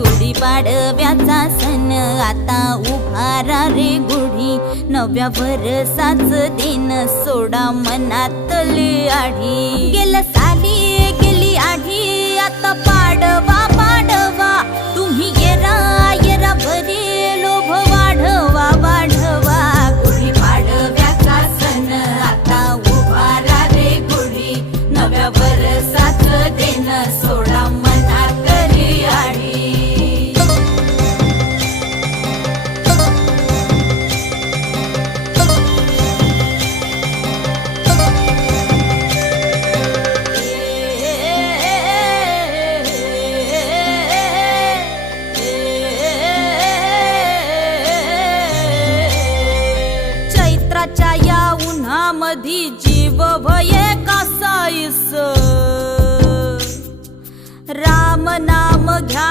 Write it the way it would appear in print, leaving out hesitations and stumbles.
गुढीपाडव्याचा सण आता उभारा रे गुढी, नव्या वर्षाच दिन सोडा मनातली आढी। गेलं साली गेली आढी, आता पाडवा पाडवा, तुम्ही येरा येरा बरे लोभ वाढवा वाढवा। गुढीपाडव्याचा सण आता उभारा रे गुढी, नव्या वर्षाच दिन सोडा मनातली आढी। चैत्राच्या या उन्हामधी जीव भये कासाईस, राम नाम घ्या